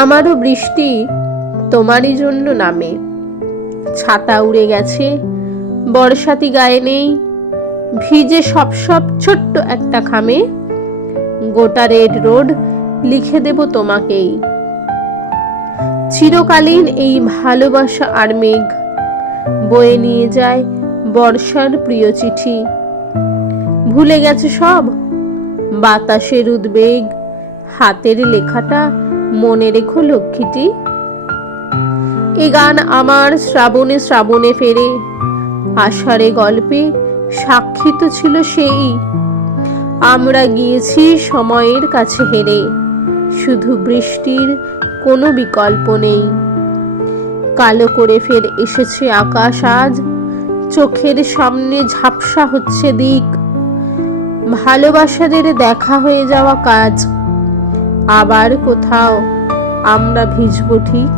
আমারও বৃষ্টি তোমারই জন্য নামে। ছাতা উড়ে গেছে, বর্ষাতি গায়ে নেই, ভিজে সব ছোট্ট একটা খামে। গোটা রেড রোড লিখে দেব তোমাকেই। চিরকালীন এই ভালোবাসা আর মেঘ বয়ে নিয়ে যায় বর্ষার প্রিয় চিঠি। ভুলে গেছে সব বাতাসের উদ্বেগ, হাতের লেখাটা মনে রেখো লক্ষ্মীটি। এ গান আমার শ্রাবণে শ্রাবণে ফেরে, আষাঢ়ে গল্পে সাক্ষী তো ছিল সেই। আমরা গিয়েছি সময়ের কাছে হেরে, শুধু বৃষ্টির কোনো বিকল্প নেই। কালো করে ফের এসেছে আকাশ আজ, চোখের সামনে ঝাপসা হচ্ছে দিক। ভালোবাসাদের দেখা হয়ে যাওয়া কাজ, আবার কোথাও আমরা ভিজবো ঠিক।